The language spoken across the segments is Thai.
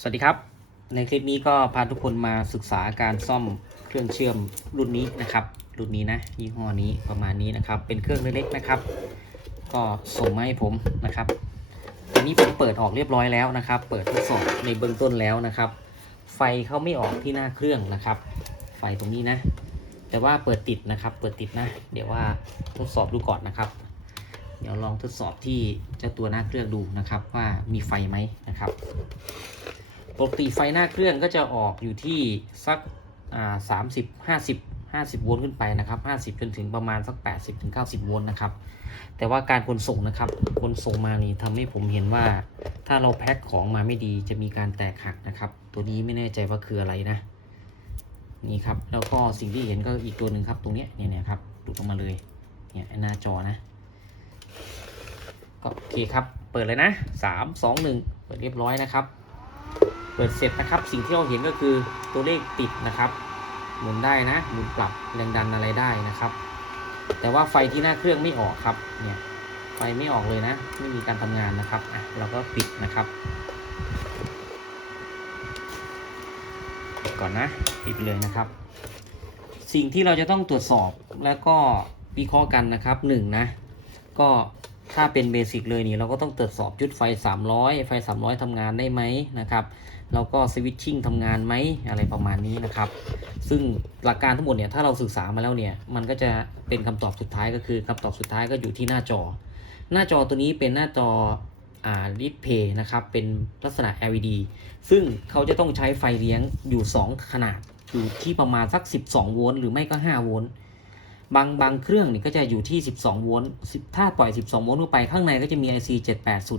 สวัสดีครับ ในคลิปนี้ก็พาทุกคนมาศึกษาการซ่อมเครื่องเชื่อมรุ่นนี้นะครับ รุ่นนี้นะยี่ห้อนี้ประมาณนี้นะครับ เป็นเครื่องเล็กๆนะครับ ก็ส่งมาให้ผมนะครับอันนี้ผมเปิดออกเรียบร้อยแล้วนะครับ เปิดทดสอบในเบื้องต้นแล้วนะครับ ไฟเขาไม่ออกที่หน้าเครื่องนะครับ ไฟตรงนี้นะ แต่ว่าเปิดติดนะครับ เปิดติดนะ เดี๋ยวว่าทดสอบดูก่อนนะครับ เดี๋ยวลองทดสอบที่เจ้าตัวหน้าเครื่องดูนะครับ ว่ามีไฟไหมนะครับ ปกติไฟหน้าเครื่องก็จะออกอยู่ที่สักอ่าสามสิบห้าสิบห้าสิบโวลต์ขึ้นไปนะครับห้าสิบจนถึงประมาณสักแปดสิบถึงเก้าสิบโวลต์นะครับ แต่ว่าการขนส่งนะครับขนส่งมานี่ทำให้ผมเห็นว่า ถ้าเราแพ็คของมาไม่ดีจะมีการแตกหักนะครับ ตัวนี้ไม่แน่ใจว่าคืออะไรนะ นี่ครับ แล้วก็สิ่งที่เห็นก็อีกตัวหนึ่งครับ ตรงนี้เนี่ยนี่ยครับหลุดออกมาเลย เนี่ยหน้าจอนะก็โอเคครับ เปิดเลยนะสามสองหนึ่งเปิดเรียบร้อยนะครับ เปิดเสร็จนะครับ สิ่งที่เราเห็นก็คือตัวเลขติดนะครับ หมุนได้นะ หมุนปรับแรงดันอะไรได้นะครับ แต่ว่าไฟที่หน้าเครื่องไม่ออกครับ เนี่ย ไฟไม่ออกเลยนะ ไม่มีการทำงานนะครับ อะ เราก็ปิดนะครับก่อนนะ ปิดไปเลยนะครับ สิ่งที่เราจะต้องตรวจสอบแล้วก็วิเคราะห์กันนะครับหนึ่งนะ ก็ถ้าเป็นเบสิกเลยนี่เราก็ต้องตรวจสอบชุดไฟ 300 ไฟ 300ทำงานได้ไหมนะครับ แล้วก็สวิตชิ่งทำงานไหมอะไรประมาณนี้นะครับ ซึ่งหลักการทั้งหมดเนี่ยถ้าเราศึกษามาแล้วเนี่ยมันก็จะเป็นคำตอบสุดท้ายก็คือคำตอบสุดท้ายก็อยู่ที่หน้าจอ หน้าจอตัวนี้เป็นหน้าจออ่าดิสเพย์นะครับเป็นลักษณะ LED ซึ่งเขาจะต้องใช้ไฟเลี้ยงอยู่ 2 ขนาดอยู่ที่ประมาณสัก 12 โวลต์หรือไม่ก็ 5 โวลต์บางบางเครื่องนี่ก็จะอยู่ที่ 12 โวลต์ถ้าปล่อย 12 โวลต์เข้าไปข้างในก็จะมี IC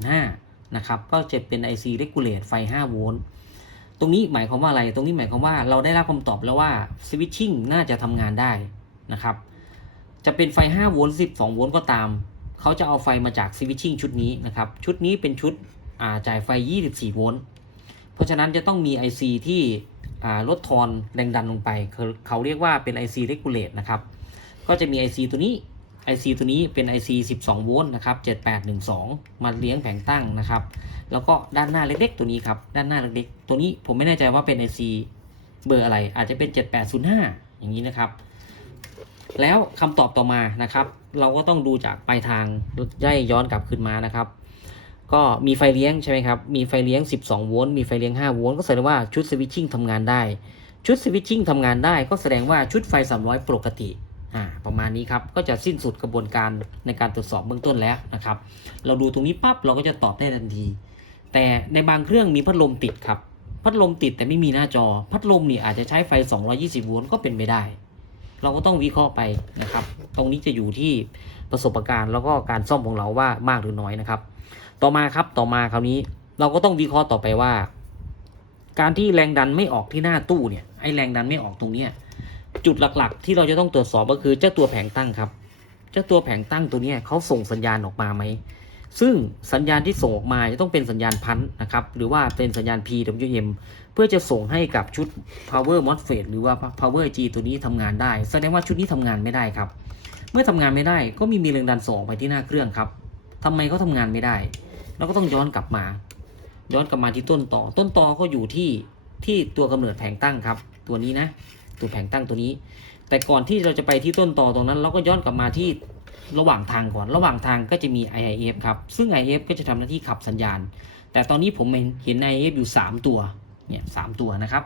7805 นะครับก็จะเป็น IC regulate ไฟ 5 โวลต์ตรงนี้หมายความว่าอะไร ตรงนี้หมายความว่าเราได้รับคำตอบแล้วว่า switching น่าจะทำงานได้นะครับ จะเป็นไฟ 5 โวลต์ 12 โวลต์ก็ตาม เขาจะเอาไฟมาจาก switching ชุดนี้นะครับ ชุดนี้เป็นชุดจ่ายไฟ 24 โวลต์ เพราะฉะนั้นจะต้องมี IC ที่อ่ลดทอนแรงดันลงไปเขาเขาเรียกว่าเป็น IC regulate นะครับ ก็จะมี IC ตัวนี้ IC ตัวนี้เป็น IC 12 โวลต์นะครับ 7812 มาเลี้ยงแผงตั้งนะครับ แล้วก็ด้านหน้าเล็กๆ ตัวนี้ครับ ด้านหน้าเล็กๆ ตัวนี้ผมไม่แน่ใจว่าเป็น IC เบอร์อะไร อาจจะเป็น 7805 อย่างนี้นะครับ แล้วคำตอบต่อมานะครับ เราก็ต้องดูจากปลายทางย่อยย้อนกลับขึ้นมานะครับ ก็มีไฟเลี้ยงใช่ไหมครับ มีไฟเลี้ยง 12 โวลต์ มีไฟเลี้ยง 5 โวลต์ก็แสดงว่าชุดสวิตชิ่งทำงานได้ ชุดสวิตชิ่งทำงานได้ ก็แสดงว่าชุดไฟ 300 ปกติ อ่าประมาณนี้ครับก็จะสิ้นสุดกระบวนการในการตรวจสอบเบื้องต้นแล้วนะครับ เราดูตรงนี้ปั๊บเราก็จะตอบได้ทันที แต่ในบางเครื่องมีพัดลมติดครับ พัดลมติดแต่ไม่มีหน้าจอ พัดลมนี่อาจจะใช้ไฟ 220 โวลต์ก็เป็นไปได้ เราก็ต้องวิเคราะห์ไปนะครับ ตรงนี้จะอยู่ที่ประสบการณ์แล้วก็การซ่อมของเราว่ามากหรือน้อยนะครับ ต่อมาครับต่อมาคราวนี้เราก็ต้องวิเคราะห์ต่อไปว่า การที่แรงดันไม่ออกที่หน้าตู้เนี่ยไอแรงดันไม่ออกตรงเนี้ย จุดหลักๆ ที่เราจะต้องตรวจสอบก็คือเจ้าตัวแผงตั้งครับ เจ้าตัวแผงตั้งตัวนี้เขาส่งสัญญาณออกมาไหม ซึ่งสัญญาณที่ส่งออกมาจะต้องเป็นสัญญาณพันธ์นะครับ หรือว่าเป็นสัญญาณ PWM เพื่อจะส่งให้กับชุด power MOSFET หรือว่า power G ตัวนี้ทำงานได้ แสดงว่าชุดนี้ทำงานไม่ได้ครับ เมื่อทำงานไม่ได้ก็มีมีแรงดันส่งออกไปที่หน้าเครื่องครับทำไมเขาทำงานไม่ได้เราก็ต้องย้อนกลับมา ย้อนกลับมาที่ต้นต่อ ต้นต่อก็อยู่ที่ที่ตัวกำเนิดแผงตั้งครับ ตัวนี้นะ ตัวแผงตั้งตัวนี้ แต่ก่อนที่เราจะไปที่ต้นต่อตรงนั้น เราก็ย้อนกลับมาที่ระหว่างทางก่อน ระหว่างทางก็จะมี IIF ครับ ซึ่ง IIF ก็จะทำหน้าที่ขับสัญญาณ แต่ตอนนี้ผมเห็น IIF อยู่ 3 ตัว เนี่ยสามตัวนะครับ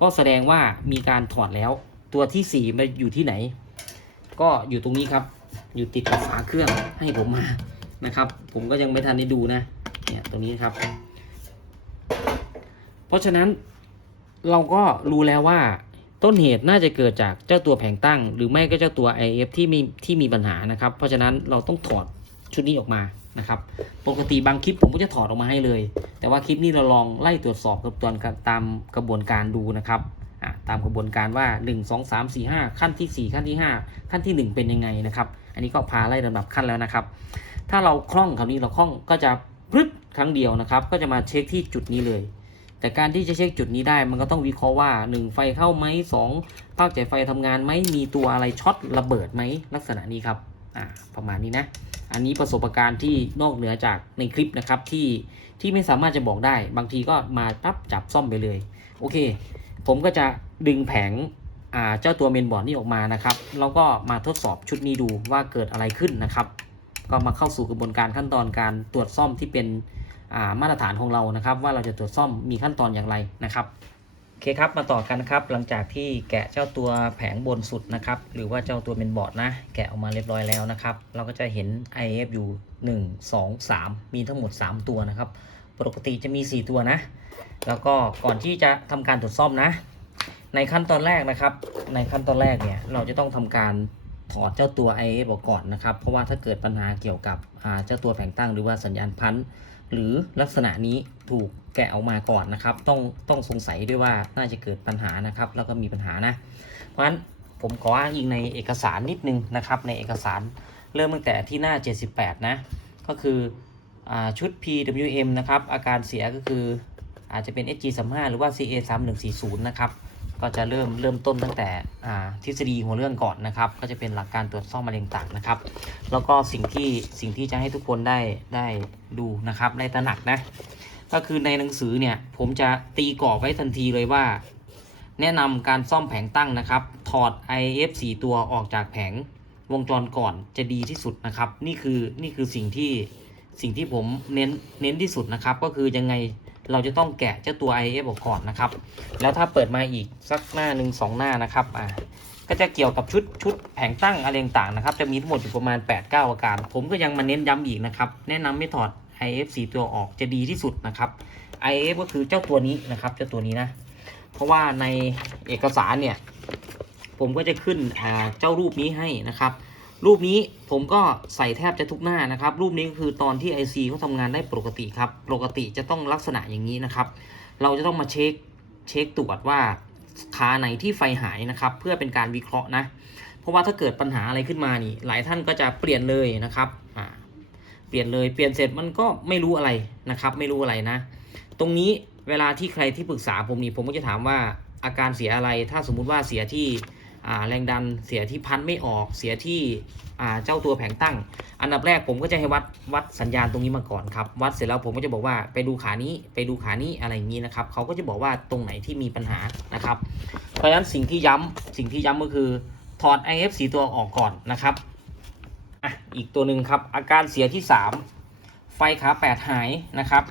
ก็แสดงว่ามีการถอดแล้ว ตัวที่ 4มาอยู่ที่ไหน ก็อยู่ตรงนี้ครับ อยู่ติดกับฝาเครื่องให้ผมมา นะครับ ผมก็ยังไม่ทันได้ดูนะ เนี่ยตรงนี้ครับ เพราะฉะนั้นเราก็รู้แล้วว่า ต้นเหตุน่าจะเกิดจากเจ้าตัวแผงตั้ง หรือไม่ก็เจ้าตัว IF ที่มีที่มีปัญหานะครับ เพราะฉะนั้นเราต้องถอดชุดนี้ออกมานะครับ ปกติบางคลิปผมก็จะถอดออกมาให้เลย แต่ว่าคลิปนี้เราลองไล่ตรวจสอบกับตอนตามกระบวนการดูนะครับอะตามกระบวนการว่า 1 2 3 4 5 ขั้นที่ 4 ขั้นที่ 5 ขั้นที่ 1 เป็นยังไงนะครับ อันนี้ก็พาไล่ลำดับขั้นแล้วนะครับ ถ้าเราคล่องคราวนี้เราคล่องก็จะพรึดครั้งเดียวนะครับ ก็จะมาเช็คที่จุดนี้เลย แต่การที่จะเช็คจุดนี้ได้มันก็ต้องวิเคราะห์ว่า 1 ไฟเข้าไหม2ภาคจ่ายไฟทำงานไหมมีตัวอะไรช็อตระเบิดไหมลักษณะนี้ครับอ่าประมาณนี้นะ อันนี้ประสบการณ์ที่นอกเหนือจากในคลิปนะครับที่ที่ไม่สามารถจะบอกได้ บางทีก็มาปั๊บจับซ่อมไปเลย โอเค ผมก็จะดึงแผงเจ้าตัวเมนบอร์ดนี่ออกมานะครับ แล้วก็มาทดสอบชุดนี้ดูว่าเกิดอะไรขึ้นนะครับ ก็มาเข้าสู่กระบวนการขั้นตอนการตรวจซ่อมที่เป็น มาตรฐานของเรานะครับ ว่าเราจะตรวจซ่อมมีขั้นตอนอย่างไรนะครับโอเคครับมาต่อกันนะครับหลังจากที่แกะเจ้าตัวแผงบนสุดนะครับ หรือว่าเจ้าตัวเป็นบอร์ดนะ แกะออกมาเรียบร้อยแล้วนะครับ เราก็จะเห็น IF อยู่ 1 2 3 มีทั้งหมด 3 ตัวนะครับ ปกติจะมี 4 ตัวนะ แล้วก็ก่อนที่จะทำการตรวจซ่อมนะ ในขั้นตอนแรกนะครับ ในขั้นตอนแรกเนี่ยเราจะต้องทำการถอดเจ้าตัว IF ออกก่อนนะครับ เพราะว่าถ้าเกิดปัญหาเกี่ยวกับเจ้าตัวแผงตั้งหรือว่าสัญญาณพันธุ์ หรือลักษณะนี้ถูกแกะออกมาก่อนนะครับ ต้องต้องสงสัยด้วยว่าน่าจะเกิดปัญหานะครับ แล้วก็มีปัญหานะ เพราะฉะนั้นผมขออ้างอิงในเอกสารนิดนึงนะครับ ในเอกสารเริ่มตั้งแต่ที่หน้า 78 นะ ก็คืออชุด PWM นะครับ อาการเสียก็คืออาจจะเป็น SG35 หรือว่า CA3140 นะครับ ก็จะเริ่มเริ่มต้นตั้งแต่ทฤษฎีหัวเรื่องก่อนนะครับ ก็จะเป็นหลักการตรวจซ่อมมะเร็งต่างนะครับ แล้วก็สิ่งที่สิ่งที่จะให้ทุกคนได้ได้ดูนะครับได้ตระหนักนะก็คือในหนังสือเนี่ยผมจะตีกรอบไว้ทันทีเลยว่า แนะนำการซ่อมแผงตั้งนะครับ ถอด IF 4ตัวออกจากแผงวงจรก่อนจะดีที่สุดนะครับ นี่คือนี่คือสิ่งที่สิ่งที่ผมเน้นเน้นที่สุดนะครับ ก็คือยังไง เราจะต้องแกะเจ้าตัว IF ออกก่อนนะครับ แล้วถ้าเปิดมาอีกสักหน้าหนึ่งสองหน้านะครับอ่าก็จะเกี่ยวกับชุดชุดแผงตั้งอะไรต่างๆนะครับ จะมีทั้งหมดอยู่ประมาณ 8-9 อาการ ผมก็ยังมาเน้นย้ำอีกนะครับ แนะนำไม่ถอด IF 4ตัวออกจะดีที่สุดนะครับ IF ก็คือเจ้าตัวนี้นะครับ เจ้าตัวนี้นะ เพราะว่าในเอกสารเนี่ย ผมก็จะขึ้นอ่าเจ้ารูปนี้ให้นะครับ รูปนี้ผมก็ใส่แทบจะทุกหน้านะครับ รูปนี้ก็คือตอนที่ IC เขาทำงานได้ปกติครับ ปกติจะต้องลักษณะอย่างนี้นะครับ เราจะต้องมาเช็คเช็คตรวจว่าขาไหนที่ไฟหายนะครับ เพื่อเป็นการวิเคราะห์นะ เพราะว่าถ้าเกิดปัญหาอะไรขึ้นมานี่ หลายท่านก็จะเปลี่ยนเลยนะครับอ่าเปลี่ยนเลยเปลี่ยนเสร็จมันก็ไม่รู้อะไรนะครับ ไม่รู้อะไรนะ ตรงนี้เวลาที่ใครที่ปรึกษาผมนี่ผมก็จะถามว่าอาการเสียอะไร ถ้าสมมุติว่าเสียที่ แรงดันเสียที่พันไม่ออกเสียที่เจ้าตัวแผงตั้ง อันดับแรกผมก็จะให้วัดวัดสัญญาณตรงนี้มาก่อนครับ วัดเสร็จแล้วผมก็จะบอกว่าไปดูขานี้ไปดูขานี้อะไรอย่างนี้นะครับเขาก็จะบอกว่าตรงไหนที่มีปัญหานะครับ เพราะฉะนั้นสิ่งที่ย้ำสิ่งที่ย้ำก็คือถอด IF สีตัวออกก่อนนะครับอะอีกตัวหนึ่งครับ อาการเสียที่ 3 ไฟขา 8 หายนะครับ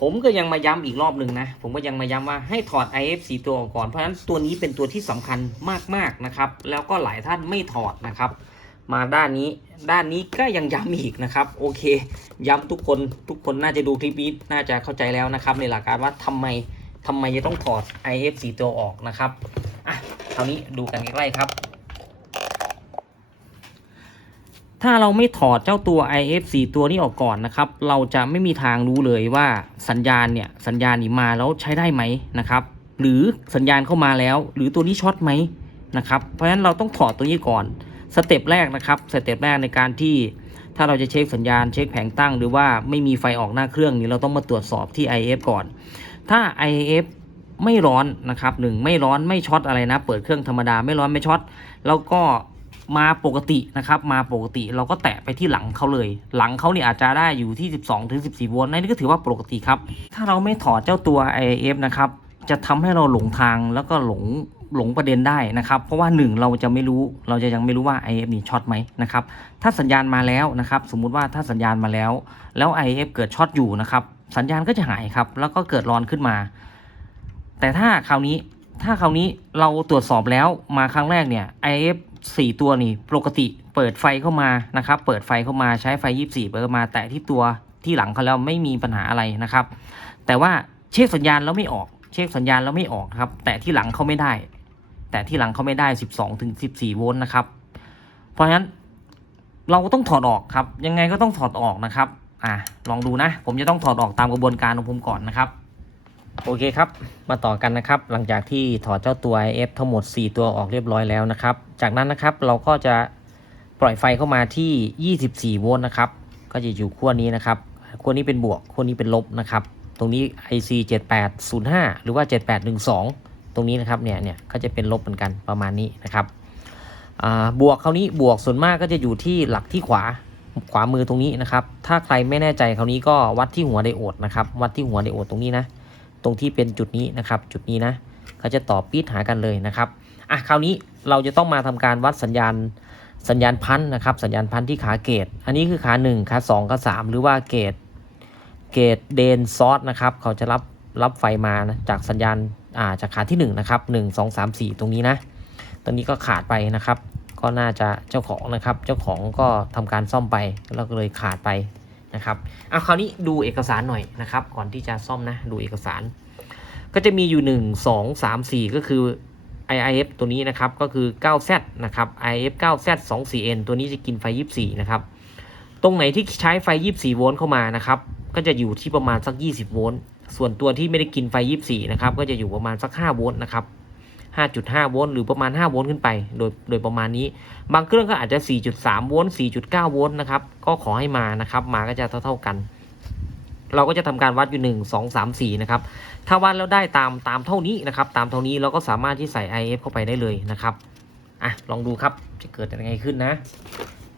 ผมก็ยังมาย้ำอีกรอบหนึ่งนะ ผมก็ยังมาย้ำว่าให้ถอด IF สีตัวออกก่อน เพราะฉะนั้นตัวนี้เป็นตัวที่สำคัญมากๆนะครับ แล้วก็หลายท่านไม่ถอดนะครับ มาด้านนี้ ด้านนี้ก็ยังย้ำอีกนะครับ โอเค ย้ำทุกคน ทุกคนน่าจะดูคลิปนี้ น่าจะเข้าใจแล้วนะครับ ในหลักการว่าทำไมทำไมจะต้องถอด IF สีตัวออกนะครับ อะ คราวนี้ดูกันใกล้ๆครับ ถ้าเราไม่ถอดเจ้าตัว IF 4 ตัวนี้ออกก่อนนะครับ เราจะไม่มีทางรู้เลยว่าสัญญาณเนี่ยสัญญาณนี้มาแล้วใช้ได้ไหมนะครับ หรือสัญญาณเข้ามาแล้ว หรือตัวนี้ช็อตไหมนะครับ เพราะฉะนั้นเราต้องถอดตัวนี้ก่อนสเต็ปแรกนะครับสเต็ปแรกในการที่ถ้าเราจะเช็คสัญญาณเช็คแผงตั้ง หรือว่าไม่มีไฟออกหน้าเครื่องนี้เราต้องมาตรวจสอบที่ IF ก่อน ถ้า IF ไม่ร้อนนะครับหนึ่งไม่ร้อนไม่ช็อตอะไรนะ เปิดเครื่องธรรมดาไม่ร้อนไม่ช็อตแล้วก็ มาปกตินะครับมาปกติเราก็แตะไปที่หลังเขาเลย หลังเขาเนี่ยอาจจะได้อยู่ที่ 12ถึง14โวลต์นั่นก็ถือว่าปกติครับ ถ้าเราไม่ถอดเจ้าตัว IF นะครับจะทำให้เราหลงทางแล้วก็หลงหลงประเด็นได้นะครับ เพราะว่าหนึ่งเราจะไม่รู้เราจะยังไม่รู้ว่า IF นี่ช็อตไหมนะครับถ้าสัญญาณมาแล้วนะครับสมมุติว่าถ้าสัญญาณมาแล้ว แล้ว IF เกิดช็อตอยู่นะครับสัญญาณก็จะหายครับแล้วก็เกิดร้อนขึ้นมา แต่ถ้าคราวนี้ถ้าคราวนี้เราตรวจสอบแล้วมาครั้งแรกเนี่ย IF 4ตัวนี่ปกติเปิดไฟเข้ามานะครับ เปิดไฟเข้ามาใช้ไฟ 24เปิดเข้ามาแต่ที่ตัวที่หลังเขาแล้วไม่มีปัญหาอะไรนะครับ แต่ว่าเช็คสัญญาณแล้วไม่ออก เช็คสัญญาณแล้วไม่ออกครับ แต่ที่หลังเขาไม่ได้ แต่ที่หลังเขาไม่ได้ 12ถึง14 โวลต์นะครับ เพราะฉะนั้นเราก็ต้องถอดออกครับ ยังไงก็ต้องถอดออกนะครับ อะลองดูนะ ผมจะต้องถอดออกตามกระบวนการของผมก่อนนะครับ โอเคครับ มาต่อกันนะครับ หลังจากที่ถอดเจ้าตัว IF ทั้งหมด 4 ตัวออกเรียบร้อยแล้วนะครับ จากนั้นนะครับเราก็จะปล่อยไฟเข้ามาที่ 24 โวลต์นะครับ ก็จะอยู่ขั้วนี้นะครับ ขั้วนี้เป็นบวก ขั้วนี้เป็นลบนะครับ ตรงนี้ IC 7805 หรือว่า 7812 ตรงนี้นะครับเนี่ยเนี่ยก็จะเป็นลบเหมือนกันประมาณนี้นะครับ บวกคราวนี้บวกส่วนมากก็จะอยู่ที่หลักที่ขวาขวามือตรงนี้นะครับ ถ้าใครไม่แน่ใจคราวนี้ก็วัดที่หัวไดโอดนะครับ วัดที่หัวไดโอดตรงนี้นะ ตรงที่เป็นจุดนี้นะครับ จุดนี้นะเขาจะต่อปี๊ดหากันเลยนะครับอะคราวนี้เราจะต้องมาทำการวัดสัญญาณสัญญาณพันธ์นะครับ สัญญาณพันธ์ที่ขาเกต อันนี้คือขา 1 ขา 2 ขา 3 หรือว่าเกตเกตเดนซอสนะครับ เขาจะรับรับไฟมานะจากสัญญาณอ่าจากขาที่1นะครับ1 2 3 4 ตรงนี้นะตอนนี้ก็ขาดไปนะครับ ก็น่าจะเจ้าของนะครับ เจ้าของก็ทำการซ่อมไปแล้วก็เลยขาดไป นะครับเอาคราวนี้ดูเอกสารหน่อยนะครับ ก่อนที่จะซ่อมนะดูเอกสาร ก็จะมีอยู่ 1 2 3 4 ก็คือ IIF ตัวนี้นะครับก็คือ 9Z นะครับ IIF 9Z 24N ตัวนี้จะกินไฟ 24 นะครับ ตรงไหนที่ใช้ไฟ 24 โวลต์เข้ามานะครับ ก็จะอยู่ที่ประมาณสัก 20 โวลต์ ส่วนตัวที่ไม่ได้กินไฟ 24 นะครับ ก็จะอยู่ประมาณสัก 5 โวลต์นะครับ 5.5 โวลต์หรือประมาณ 5 โวลต์ขึ้นไป โดยโดยประมาณนี้ บางเครื่องก็อาจจะ 4.3 โวลต์ 4.9 โวลต์นะครับ ก็ขอให้มานะครับ มาก็จะเท่าเท่าๆกัน เราก็จะทำการวัดอยู่ 1 2 3 4 นะครับ ถ้าวัดแล้วได้ตามตามเท่านี้นะครับ ตามเท่านี้เราก็สามารถที่ใส่ IF เข้าไปได้เลยนะครับ อะ ลองดูครับ จะเกิดยังไงขึ้นนะ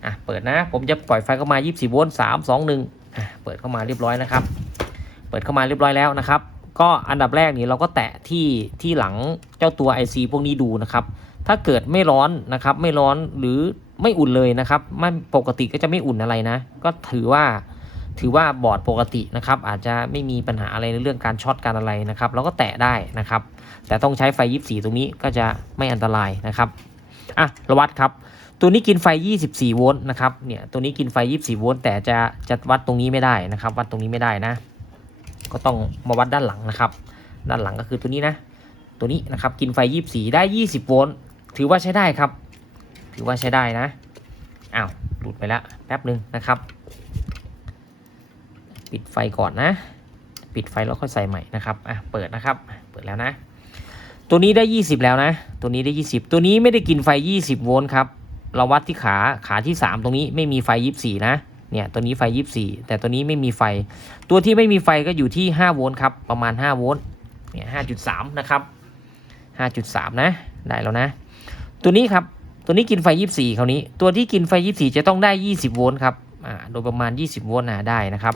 อะ เปิดนะ ผมจะปล่อยไฟเข้ามา 24 โวลต์ 3 2 1 อะ เปิดเข้ามาเรียบร้อยนะครับ เปิดเข้ามาเรียบร้อยแล้วนะครับ ก็อันดับแรกนี่เราก็แตะที่ที่หลังเจ้าตัว IC พวกนี้ดูนะครับ ถ้าเกิดไม่ร้อนนะครับ ไม่ร้อนหรือไม่อุ่นเลยนะครับไม่ปกติก็จะไม่อุ่นอะไรนะ ก็ถือว่าถือว่าบอร์ดปกตินะครับ อาจจะไม่มีปัญหาอะไรในเรื่องการช็อตการอะไรนะครับเราก็แตะได้นะครับ แต่ต้องใช้ไฟ 24 ตรงนี้ก็จะไม่อันตรายนะครับอะระวัดครับ ตัวนี้กินไฟ 24 โวลต์นะครับเนี่ยตัวนี้กินไฟ 24 โวลต์แต่จะจะวัดตรงนี้ไม่ได้นะครับ วัดตรงนี้ไม่ได้นะ ก็ต้องมาวัดด้านหลังนะครับ ด้านหลังก็คือตัวนี้นะ ตัวนี้นะครับกินไฟ 24 ได้ 20 โวลต์ถือว่าใช้ได้ครับ ถือว่าใช้ได้นะอ้าวหลุดไปแล้วแป๊บหนึ่งนะครับ ปิดไฟก่อนนะ ปิดไฟแล้วค่อยใส่ใหม่นะครับอะเปิดนะครับ เปิดแล้วนะ ตัวนี้ได้ 20 แล้วนะ ตัวนี้ได้ 20 ตัวนี้ไม่ได้กินไฟ 20 โวลต์ครับเราวัดที่ขาขาที่ 3 ตรงนี้ไม่มีไฟ 24 นะ เนี่ยตัวนี้ไฟ 24 แต่ตัวนี้ไม่มีไฟ ตัวที่ไม่มีไฟก็อยู่ที่ 5 โวลต์ครับ ประมาณ 5 โวลต์เนี่ย5.3 นะครับ 5.3 นะ ได้แล้วนะ ตัวนี้ครับ ตัวนี้กินไฟ 24 คราวนี้ ตัวที่กินไฟ 24 จะต้องได้ 20 โวลต์ครับ อ่า โดยประมาณ 20 โวลต์นะได้นะครับ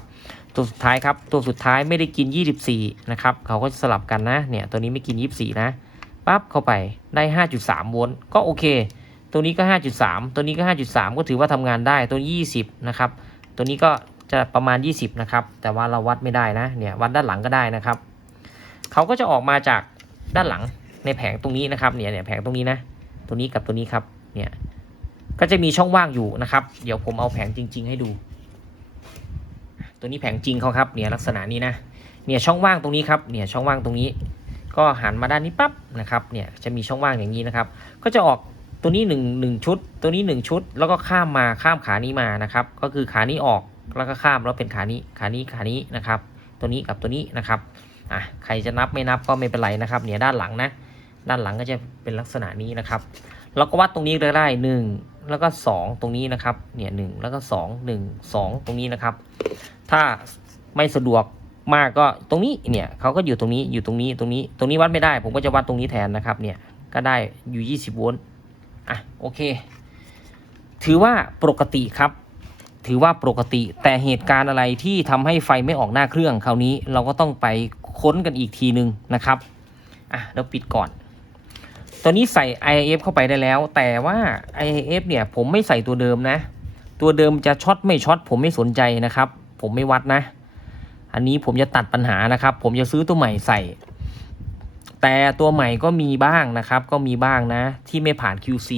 ตัวสุดท้ายครับ ตัวสุดท้ายไม่ได้กิน 24 นะครับ เขาก็จะสลับกันนะ เนี่ย ตัวนี้ไม่กิน 24 นะ ปั๊บ เข้าไป ได้ 5.3 โวลต์ ก็โอเค ตัวนี้ก็ 5.3 ตัวนี้ก็ 5.3 ก็ถือว่าทำงานได้ ตัว 20 นะครับ ตัวนี้ก็จะประมาณ 20 นะครับ แต่ว่าเราวัดไม่ได้นะ เนี่ยวัดด้านหลังก็ได้นะครับ เขาก็จะออกมาจากด้านหลังในแผงตรงนี้นะครับ เนี่ยเนี่ยแผงตรงนี้นะ ตัวนี้กับตัวนี้ครับ เนี่ย ก็จะมีช่องว่างอยู่นะครับ เดี๋ยวผมเอาแผงจริง ๆ ให้ดู ตัวนี้แผงจริงเขาครับ เนี่ยลักษณะนี้นะ เนี่ยช่องว่างตรงนี้ครับ เนี่ยช่องว่างตรงนี้ ก็หันมาด้านนี้ปั๊บนะครับ เนี่ยจะมีช่องว่างอย่างนี้นะครับ ก็จะออก ตัวนี้หนึ่งหนึ่งชุด ตัวนี้หนึ่งชุด แล้วก็ข้ามมาข้ามขานี้มานะครับ ก็คือขานี้ออกแล้วก็ข้ามแล้วเป็นขานี้ขานี้ขานี้นะครับ ตัวนี้กับตัวนี้นะครับอะใครจะนับไม่นับก็ไม่เป็นไรนะครับ เนี่ยด้านหลังนะด้านหลังก็จะเป็นลักษณะนี้นะครับเราก็วัดตรงนี้ได้หนึ่งแล้วก็สองตรงนี้นะครับ เนี่ยหนึ่งแล้วก็สองหนึ่งสองตรงนี้นะครับ ถ้าไม่สะดวกมากก็ตรงนี้เนี่ยเขาก็อยู่ตรงนี้อยู่ตรงนี้ตรงนี้ ตรงนี้วัดไม่ได้ ผมก็จะวัดตรงนี้แทนนะครับเนี่ยก็ได้อยู่ 20 โวลต์ อะโอเค ถือว่าปกติครับ ถือว่าปกติแต่เหตุการณ์อะไรที่ทำให้ไฟไม่ออกหน้าเครื่องคราวนี้เราก็ต้องไปค้นกันอีกทีหนึ่งนะครับอะเราปิดก่อนตอนนี้ใส่ IIF เข้าไปได้แล้ว แต่ว่า IIF เนี่ยผมไม่ใส่ตัวเดิมนะ ตัวเดิมจะช็อตไม่ช็อตผมไม่สนใจนะครับ ผมไม่วัดนะ อันนี้ผมจะตัดปัญหานะครับ ผมจะซื้อตัวใหม่ใส่ แต่ตัวใหม่ก็มีบ้างนะครับ ก็มีบ้างนะ ที่ไม่ผ่าน QC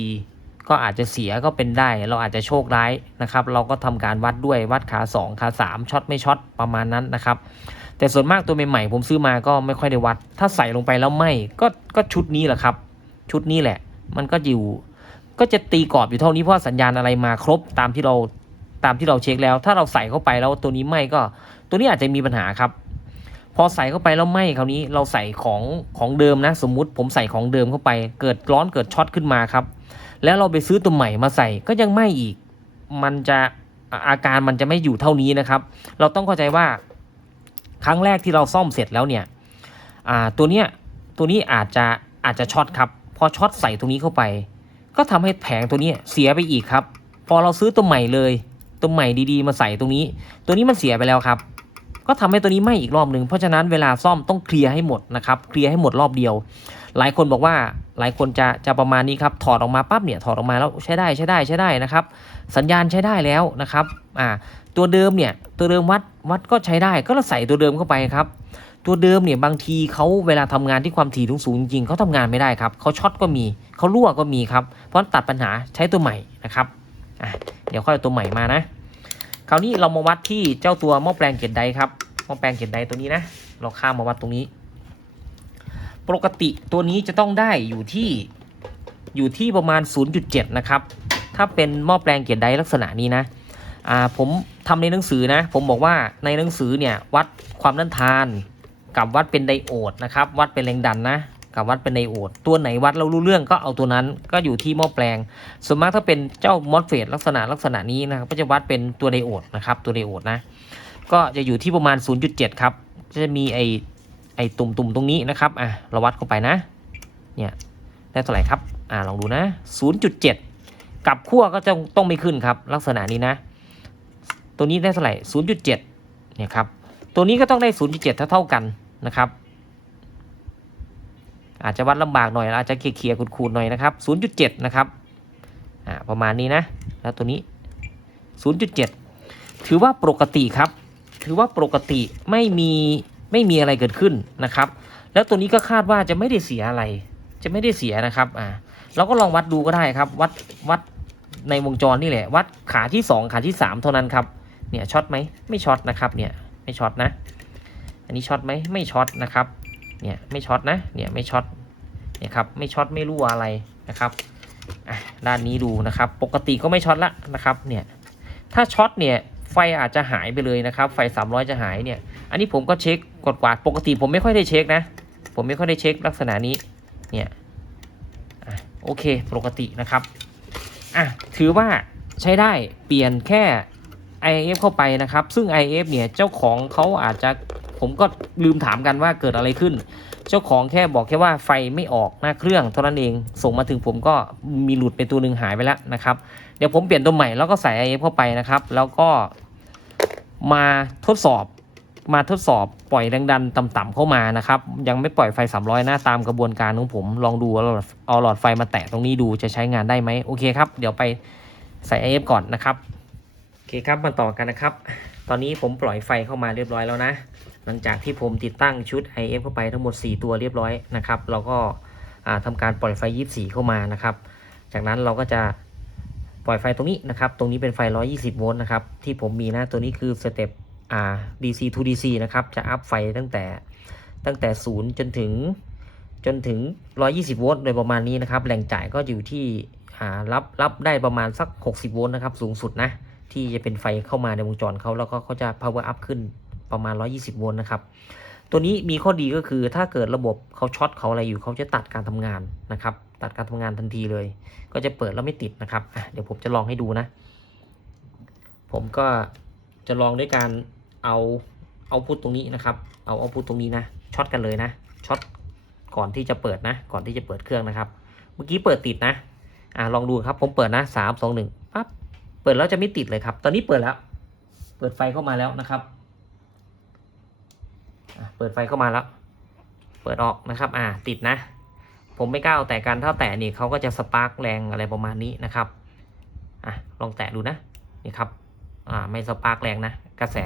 ก็อาจจะเสียก็เป็นได้ เราอาจจะโชคร้ายนะครับ เราก็ทำการวัดด้วยวัดขา 2 ขา 3ช็อตไม่ช็อตประมาณนั้นนะครับ แต่ส่วนมากตัวใหม่ๆผมซื้อมาก็ไม่ค่อยได้วัด ถ้าใส่ลงไปแล้วไม่ก็ก็ชุดนี้แหละครับ ชุดนี้แหละ มันก็อยู่ ก็จะตีกรอบอยู่เท่านี้เพราะสัญญาณอะไรมาครบตามที่เราตามที่เราเช็คแล้ว ถ้าเราใส่เข้าไปแล้วตัวนี้ไหม่ก็ ตัวนี้อาจจะมีปัญหาครับ พอใส่เข้าไปแล้วไหม่คราวนี้เราใส่ของของเดิมนะ สมมุติผมใส่ของเดิมเข้าไป เกิดร้อนเกิดช็อตขึ้นมาครับ แล้วเราไปซื้อตัวใหม่มาใส่ก็ยังไหมอีก มันจะอาการมันจะไม่อยู่เท่านี้นะครับ เราต้องเข้าใจว่า ครั้งแรกที่เราซ่อมเสร็จแล้วเนี่ยตัวเนี้ยตัวนี้อาจจะอาจจะช็อตครับ พอช็อตใส่ตรงนี้เข้าไป ก็ทำให้แผงตัวนี้เสียไปอีกครับ พอเราซื้อตัวใหม่เลย ตัวใหม่ดีๆ มาใส่ตรงนี้ ตัวนี้มันเสียไปแล้วครับ ก็ทำให้ตัวนี้ไหม้อีกรอบหนึ่งเพราะฉะนั้นเวลาซ่อมต้องเคลียร์ให้หมดนะครับเคลียร์ให้หมดรอบเดียว หลายคนบอกว่าหลายคนจะจะประมาณนี้ครับถอดออกมาปั๊บเนี่ยถอดออกมาแล้วใช้ได้ใช้ได้ใช้ได้นะครับ สัญญาณใช้ได้แล้วนะครับอ่าตัวเดิมเนี่ยตัวเดิมวัดวัดก็ใช้ได้ก็เราใส่ตัวเดิมเข้าไปครับตัวเดิมเนี่ยบางทีเขาเวลาทำงานที่ความถี่สูงจริงๆเขาทำงานไม่ได้ครับเขาช็อตก็มีเขารั่วก็มีครับเพราะตัดปัญหาใช้ตัวใหม่นะครับอะเดี๋ยวค่อยเอาตัวใหม่มานะ คราวนี้เรามาวัดที่เจ้าตัวหม้อแปลงเกล็ดไดครับหม้อแปลงเกล็ดไดตัวนี้นะ เราข้ามมาวัดตรงนี้ ปกติตัวนี้จะต้องได้อยู่ที่อยู่ที่ประมาณ 0.7 นะครับ ถ้าเป็นหม้อแปลงเกล็ดไดลักษณะนี้นะอ่าผมทำในหนังสือนะ ผมบอกว่าในหนังสือเนี่ยวัดความต้านทานกับวัดเป็นไดโอดนะครับ วัดเป็นแรงดันนะ กับวัดเป็นไดโอด ตัวไหนวัดเรารู้เรื่องก็เอาตัวนั้นก็อยู่ที่หม้อแปลง ส่วนมากถ้าเป็นเจ้ามอสเฟตลักษณะลักษณะนี้นะครับก็จะวัดเป็นตัวไดโอดนะครับตัวไดโอดนะก็จะอยู่ที่ประมาณ 0.7 ครับ จะมีไอไอตุ่มๆตรงนี้นะครับอะเราวัดเข้าไปนะเนี่ยได้เท่าไหร่ครับอ่าลองดูนะ 0.7 กับขั้วก็จะต้องไม่ขึ้นครับ ลักษณะนี้นะ ตัวนี้ได้เท่าไหร่ 0.7 เนี่ยครับตัวนี้ก็ต้องได้ 0.7 เท่าเท่ากันนะครับ อาจจะวัดลำบากหน่อยอาจจะเคลียๆขูดๆหน่อยนะครับ 0.7 นะครับอ่าประมาณนี้นะ แล้วตัวนี้ 0.7 ถือว่าปกติครับ ถือว่าปกติไม่มีไม่มีอะไรเกิดขึ้นนะครับ แล้วตัวนี้ก็คาดว่าจะไม่ได้เสียอะไร จะไม่ได้เสียนะครับอ่าเราก็ลองวัดดูก็ได้ครับ วัดวัดในวงจรนี่แหละ วัดขาที่ 2 ขาที่ 3 เท่านั้นครับเนี่ยช็อตไหมไม่ช็อตนะครับเนี่ยไม่ช็อตนะ อันนี้ช็อตไหมไม่ช็อตนะครับ เนี่ยไม่ช็อตนะเนี่ยไม่ช็อตเนี่ยครับไม่ช็อตไม่รั่วอะไรนะครับด้านนี้ดูนะครับ ปกติก็ไม่ช็อตละนะครับเนี่ยถ้าช็อตเนี่ยไฟอาจจะหายไปเลยนะครับ ไฟ 300 จะหายเนี่ยอันนี้ผมก็เช็คกดกวาดปกติผมไม่ค่อยได้เช็คนะ ผมไม่ค่อยได้เช็คลักษณะนี้เนี่ยโอเคปกตินะครับอะถือว่าใช้ได้เปลี่ยนแค่ IF เข้าไปนะครับ ซึ่ง IF เนี่ยเจ้าของเขาอาจจะ ผมก็ลืมถามกันว่าเกิดอะไรขึ้น เจ้าของแค่บอกแค่ว่าไฟไม่ออกหน้าเครื่องเท่านั้นเองส่งมาถึงผมก็มีหลุดไปตัวหนึ่งหายไปแล้วนะครับ เดี๋ยวผมเปลี่ยนตัวใหม่แล้วก็ใส่ IF เข้าไปนะครับ แล้วก็มาทดสอบมาทดสอบปล่อยแรงดันต่ำๆเข้ามานะครับ ยังไม่ปล่อยไฟ 300นะตามกระบวนการของผม ลองดูเอาหลอดไฟมาแตะตรงนี้ดูจะใช้งานได้ไหมโอเคครับ เดี๋ยวไปใส่ IF ก่อนนะครับ โอเคครับมาต่อกันนะครับ ตอนนี้ผมปล่อยไฟเข้ามาเรียบร้อยแล้วนะ ลังจากที่ผมติดตั้งชุด IF เข้าไปทั้งหมด 4 ตัวเรียบร้อยนะครับ เราก็อ่าทำการปล่อยไฟ 24 เข้ามานะครับ จากนั้นเราก็จะปล่อยไฟตรงนี้นะครับ ตรงนี้เป็นไฟ 120 โวลต์นะครับ ที่ผมมีนะตัวนี้คือสเต็ปอ่า DC to DC นะครับ จะอัพไฟตั้งแต่ตั้งแต่ 0 จนถึงจนถึง 120 โวลต์โดยประมาณนี้นะครับ แหล่งจ่ายก็อยู่ที่อ่ารับรับได้ประมาณสัก 60 โวลต์นะครับ สูงสุดนะ ที่จะเป็นไฟเข้ามาในวงจรเขาแล้วก็เขาจะ power up ขึ้น ประมาณ 120 โวลต์นะครับ ตัวนี้มีข้อดีก็คือถ้าเกิดระบบเขาช็อตเขาอะไรอยู่เขาจะตัดการทำงานนะครับ ตัดการทำงานทันทีเลย ก็จะเปิดแล้วไม่ติดนะครับเดี๋ยวผมจะลองให้ดูนะ ผมก็จะลองด้วยการเอาเอาพุทตรงนี้นะครับ เอาเอาพุทตรงนี้นะช็อตกันเลยนะช็อตก่อนที่จะเปิดนะ ก่อนที่จะเปิดเครื่องนะครับ เมื่อกี้เปิดติดนะอะลองดูครับ ผมเปิดนะสามสองหนึ่งปั๊บเปิดแล้วจะไม่ติดเลยครับ ตอนนี้เปิดแล้ว เปิดไฟเข้ามาแล้วนะครับ เปิดไฟเข้ามาแล้ว เปิดออกนะครับอ่าติดนะ ผมไม่กล้าแตะกันถ้าแตะนี่เขาก็จะสปาร์กแรงอะไรประมาณนี้นะครับอะลองแตะดูนะนี่ครับอ่าไม่สปาร์กแรงนะกระแส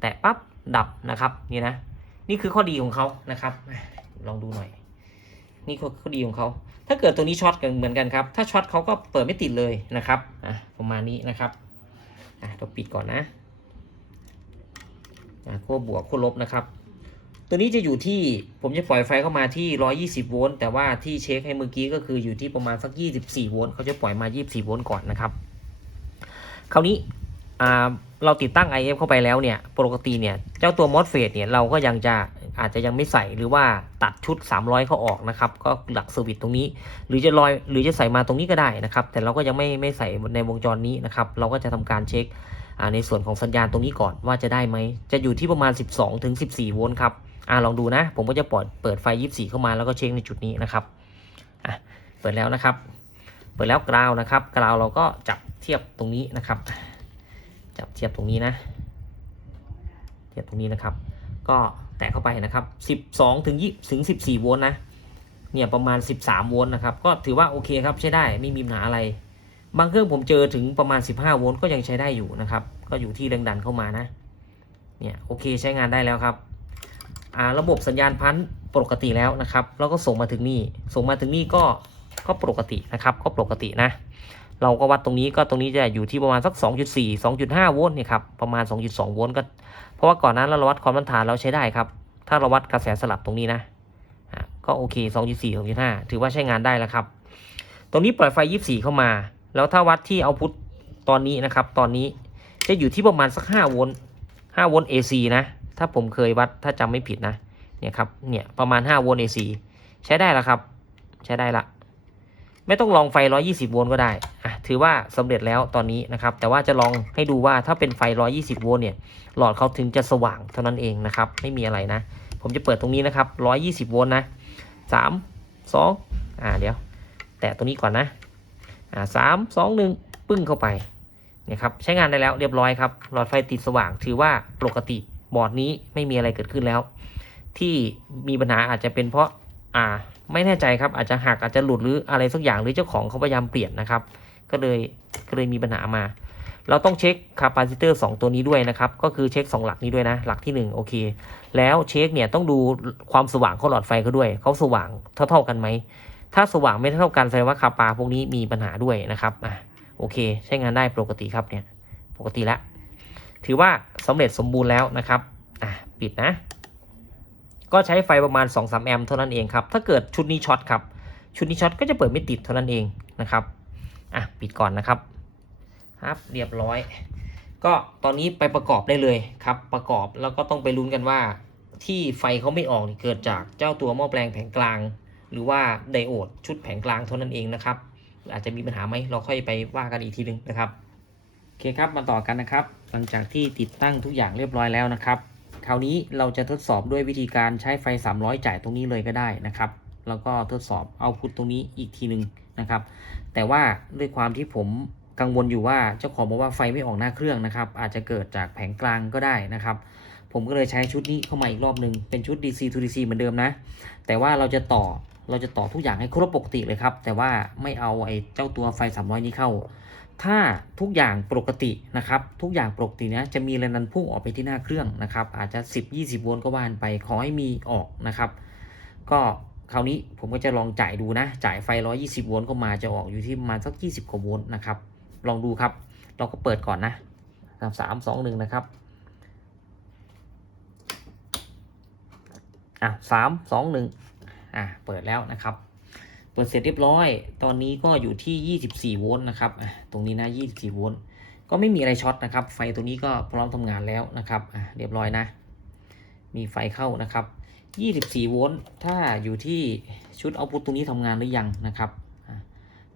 แตะปั๊บดับนะครับนี่นะนี่คือข้อดีของเขานะครับ ลองดูหน่อย นี่คือข้อดีของเขาถ้าเกิดตัวนี้ช็อตกันเหมือนกันครับ ถ้าช็อตเขาก็เปิดไม่ติดเลยนะครับอะประมาณนี้นะครับอะเราปิดก่อนนะ ขั้วบวกขั้วลบนะครับ ตัวนี้จะอยู่ที่ผมจะปล่อยไฟเข้ามาที่ 120 โวลต์แต่ว่าที่เช็คให้เมื่อกี้ก็คืออยู่ที่ประมาณสัก 24 โวลต์เขาจะปล่อยมา 24 โวลต์ก่อนนะครับ คราวนี้เราติดตั้ง IF เข้าไปแล้วเนี่ยปกติเนี่ยเจ้าตัว MOSFET เนี่ยเราก็ยังจะอาจจะยังไม่ใส่หรือว่าตัดชุด 300 เข้าออกนะครับ ก็หลักเซอร์วิสตรงนี้ หรือจะลอยหรือจะใส่มาตรงนี้ก็ได้นะครับ แต่เราก็ยังไม่ไม่ใส่ในวงจรนี้นะครับ เราก็จะทำการเช็ค ในส่วนของสัญญาณตรงนี้ก่อนว่าจะได้ไหม จะอยู่ที่ประมาณ 12ถึง14 โวลต์ครับอ่าลองดูนะ ผมก็จะปล่อยเปิดไฟ 24 เข้ามาแล้วก็เช็คในจุดนี้นะครับอะเปิดแล้วนะครับ เปิดแล้วกราวนะครับกราวเราก็จับเทียบตรงนี้นะครับ จับเทียบตรงนี้นะ เทียบตรงนี้นะครับ ก็แตะเข้าไปนะครับ 12ถึง20ถึง 14 โวลต์นะเนี่ยประมาณ 13 โวลต์นะครับ ก็ถือว่าโอเคครับใช้ได้ไม่มีปัญหาอะไร บางเครื่องผมเจอถึงประมาณ 15 โวลต์ก็ยังใช้ได้อยู่นะครับ ก็อยู่ที่แรงดันเข้ามานะ เนี่ยโอเคใช้งานได้แล้วครับอ่าระบบสัญญาณพันต์ปกติแล้วนะครับ แล้วก็ส่งมาถึงนี่ ส่งมาถึงนี่ก็ก็ปกตินะครับ ก็ปกตินะ เราก็วัดตรงนี้ก็ตรงนี้จะอยู่ที่ประมาณสัก 2.4 2.5 โวลต์เนี่ยครับ ประมาณ 2.2 โวลต์ก็ เพราะว่าก่อนนั้นเราวัดความต้านทานเราใช้ได้ครับ ถ้าเราวัดกระแสสลับตรงนี้นะอะก็โอเค 2.4 2.5 ถือว่าใช้งานได้แล้วครับ ตรงนี้ปล่อยไฟ 24 เข้ามา แล้วถ้าวัดที่เอาพุทตอนนี้นะครับ ตอนนี้จะอยู่ที่ประมาณสัก5โวลต์5โวลต์ AC นะ ถ้าผมเคยวัดถ้าจำไม่ผิดนะ เนี่ยครับ เนี่ยประมาณ5โวลต์ AC ใช้ได้แล้วครับ ใช้ได้ละ ไม่ต้องลองไฟ 120 โวลต์ก็ได้อะถือว่าสำเร็จแล้วตอนนี้นะครับ แต่ว่าจะลองให้ดูว่าถ้าเป็นไฟ 120 โวลต์เนี่ย หลอดเขาถึงจะสว่างเท่านั้นเองนะครับ ไม่มีอะไรนะ ผมจะเปิดตรงนี้นะครับ 120 โวลต์นะ 3 2 อ่าเดี๋ยว แตะตรงนี้ก่อนนะ สามสองหนึ่งปึ้งเข้าไปเนี่ยครับใช้งานได้แล้วเรียบร้อยครับหลอดไฟติดสว่างถือว่าปกติบอร์ดนี้ไม่มีอะไรเกิดขึ้นแล้ว ที่มีปัญหาอาจจะเป็นเพราะอ่าไม่แน่ใจครับอาจจะหักอาจจะหลุดหรืออะไรสักอย่างหรือเจ้าของเขาพยายามเปลี่ยนนะครับ ก็เลยก็เลยมีปัญหามา เราต้องเช็คคาปาซิเตอร์2ตัวนี้ด้วยนะครับ ก็คือเช็ค 2 หลักนี้ด้วยนะ หลักที่ 1 โอเค แล้วเช็คเนี่ยต้องดูความสว่างของหลอดไฟเขาด้วยเขาสว่างเท่าๆกันไหม ถ้าสว่างไม่เท่ากันแสดงว่าคาปาพวกนี้มีปัญหาด้วยนะครับอะโอเค ใช้งานได้ปกติครับเนี่ยปกติแล้วถือว่าสำเร็จสมบูรณ์แล้วนะครับอะปิดนะ ก็ใช้ไฟประมาณ 2-3 แอมป์เท่านั้นเองครับ ถ้าเกิดชุดนี้ช็อตครับ ชุดนี้ช็อตก็จะเปิดไม่ติดเท่านั้นเองนะครับอะปิดก่อนนะครับครับเรียบร้อย ก็ตอนนี้ไปประกอบได้เลยครับ ประกอบแล้วก็ต้องไปลุ้นกันว่า ที่ไฟเขาไม่ออกนี่เกิดจากเจ้าตัวหม้อแปลงแผงกลาง หรือว่าไดโอดชุดแผงกลางเท่านั้นเองนะครับ อาจจะมีปัญหาไหมเราค่อยไปว่ากันอีกทีหนึงนะครับโอเคครับมาต่อกันนะครับ หลังจากที่ติดตั้งทุกอย่างเรียบร้อยแล้วนะครับ คราวนี้เราจะทดสอบด้วยวิธีการใช้ไฟ 300 จ่ายตรงนี้เลยก็ได้นะครับ แล้วก็ทดสอบเอาพุทตรงนี้อีกทีหนึ่งนะครับ แต่ว่าด้วยความที่ผมกังวลอยู่ว่าเจ้าของบอกว่าไฟไม่ออกหน้าเครื่องนะครับ อาจจะเกิดจากแผงกลางก็ได้นะครับ ผมก็เลยใช้ชุดนี้เข้ามาอีกรอบหนึ่งเป็นชุด DC to DC เหมือนเดิมนะ แต่ว่าเราจะต่อ เราจะต่อทุกอย่างให้ครบปกติเลยครับ แต่ว่าไม่เอาไอ้เจ้าตัวไฟ 300 นี้เข้า ถ้าทุกอย่างปกตินะครับ ทุกอย่างปกตินะจะมีแรงดันพุ่งออกไปที่หน้าเครื่องนะครับ อาจจะ 10-20 โวลต์ก็ว่านไปขอให้มีออกนะครับ ก็คราวนี้ผมก็จะลองจ่ายดูนะ จ่ายไฟ 120 โวลต์เข้ามาจะออกอยู่ที่ประมาณสัก 20 กว่าโวลต์นะครับ ลองดูครับ เราก็เปิดก่อนนะสามสองหนึ่งนะครับอะสามสองหนึ่ง อะเปิดแล้วนะครับ เปิดเสร็จเรียบร้อย ตอนนี้ก็อยู่ที่ 24 โวลต์นะครับอะตรงนี้นะ24 โวลต์ก็ไม่มีอะไรช็อตนะครับ ไฟตัวนี้ก็พร้อมทำงานแล้วนะครับอะเรียบร้อยนะ มีไฟเข้านะครับ 24 โวลต์ถ้าอยู่ที่ชุดเอาพุตตรงนี้ทำงานหรือยังนะครับ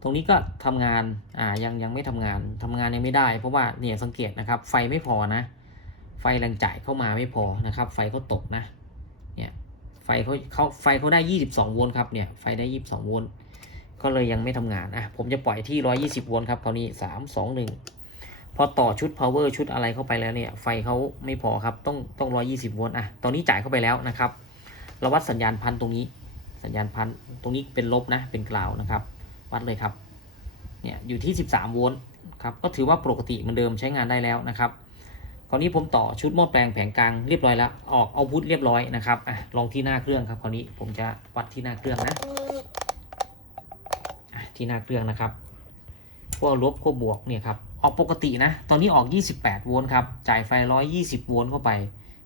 ตรงนี้ก็ทำงาน อ่า ยังยังไม่ทำงานทำงานยังไม่ได้ เพราะว่าเนี่ยสังเกตนะครับ ไฟไม่พอนะ ไฟแรงจ่ายเข้ามาไม่พอนะครับ ไฟก็ตกนะ ฟเขาเขาไฟเขาได้ 22 โวลต์ครับเนี่ยไฟได้ 22 โวลต์ก็เลยยังไม่ทำงานอะผมจะปล่อยที่ 120 โวลต์ครับคราวนี้ 3 2 1 พอต่อชุด power ชุดอะไรเข้าไปแล้วเนี่ยไฟเขาไม่พอครับต้องต้อง 120 โวลต์อะตอนนี้จ่ายเข้าไปแล้วนะครับเราวัดสัญญาณพันตรงนี้ สัญญาณพันตรงนี้เป็นลบนะเป็นกล่าวนะครับ วัดเลยครับเนี่ยอยู่ที่ 13 โวลต์ครับก็ถือว่าปกติเหมือนเดิมใช้งานได้แล้วนะครับ คราวนี้ผมต่อชุดหม้อแปลงแผงกลางเรียบร้อยแล้ว ออกเอาพุทเรียบร้อยนะครับอะลองที่หน้าเครื่องครับ คราวนี้ผมจะวัดที่หน้าเครื่องนะที่หน้าเครื่องนะครับขั้วลบขั้วบวกเนี่ยครับออกปกตินะ ตอนนี้ออก 28 โวลต์ครับ จ่ายไฟ 120 โวลต์เข้าไป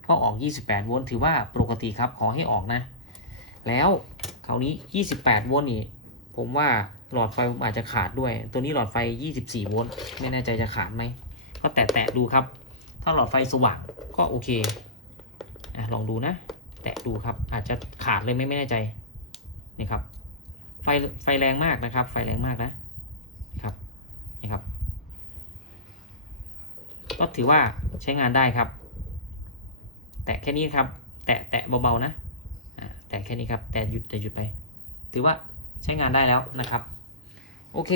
ก็ออก 28 โวลต์ถือว่าปกติครับ ขอให้ออกนะ แล้วคราวนี้ 28 โวลต์นี่ ผมว่าหลอดไฟผมอาจจะขาดด้วย ตัวนี้หลอดไฟ 24 โวลต์ ไม่แน่ใจจะขาดไหม ก็แตะๆดูครับ ถ้าหลอดไฟสว่างก็โอเคอลองดูนะ แตะดูครับ อาจจะขาดเลยไม่ไมแน่ใจ นี่ครับ ไฟไฟแรงมากนะครับ ไฟแรงมากนะครับ นี่ครับ ก็ถือว่าใช้งานได้ครับ แตะแค่นี้ครับ แตะแตะเบาๆนะแตะแค่นี้ครับ แตะหยุดแต่หยุดไป ถือว่าใช้งานได้แล้วนะครับ โอเค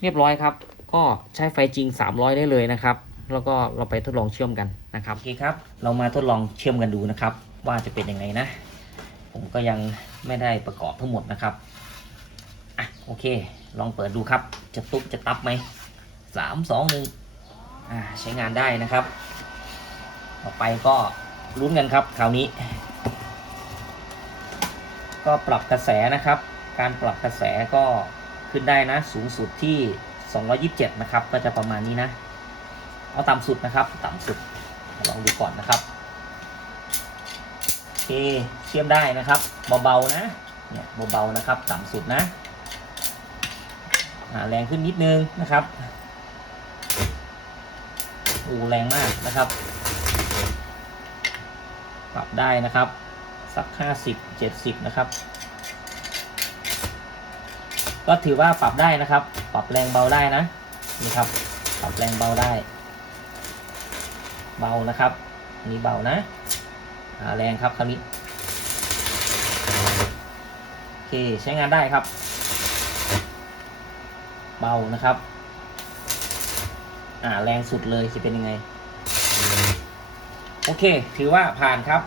เรียบร้อยครับ ก็ใช้ไฟจริง 300 ได้เลยนะครับ แล้วก็เราไปทดลองเชื่อมกันนะครับโอเคครับ เรามาทดลองเชื่อมกันดูนะครับ ว่าจะเป็นยังไงนะ ผมก็ยังไม่ได้ประกอบทั้งหมดนะครับอะโอเค ลองเปิดดูครับ จะตุ๊บจะตับไหมสามสองหนึ่งอ่าใช้งานได้นะครับ ต่อไปก็ลุ้นกันครับคราวนี้ ก็ปรับกระแสนะครับ การปรับกระแสก็ขึ้นได้นะ สูงสุดที่ 227 นะครับ ก็จะประมาณนี้นะ เอาต่ำสุดนะครับ ต่ำสุดลองดูก่อนนะครับโอเคเชื่อมได้นะครับเบาๆนะเนี่ยเบาๆนะครับต่ำสุดนะแรงขึ้นนิดนึงนะครับโอ้แรงมากนะครับ ปรับได้นะครับ สักห้าสิบเจ็ดสิบนะครับ ก็ถือว่าปรับได้นะครับ ปรับแรงเบาได้นะนี่ครับ ปรับแรงเบาได้ เบานะครับนี่เบานะแรงครับคราวนี้โอเคใช้งานได้ครับ เบานะครับอ่าแรงสุดเลยจะเป็นยังไง โอเค ถือว่าผ่านครับ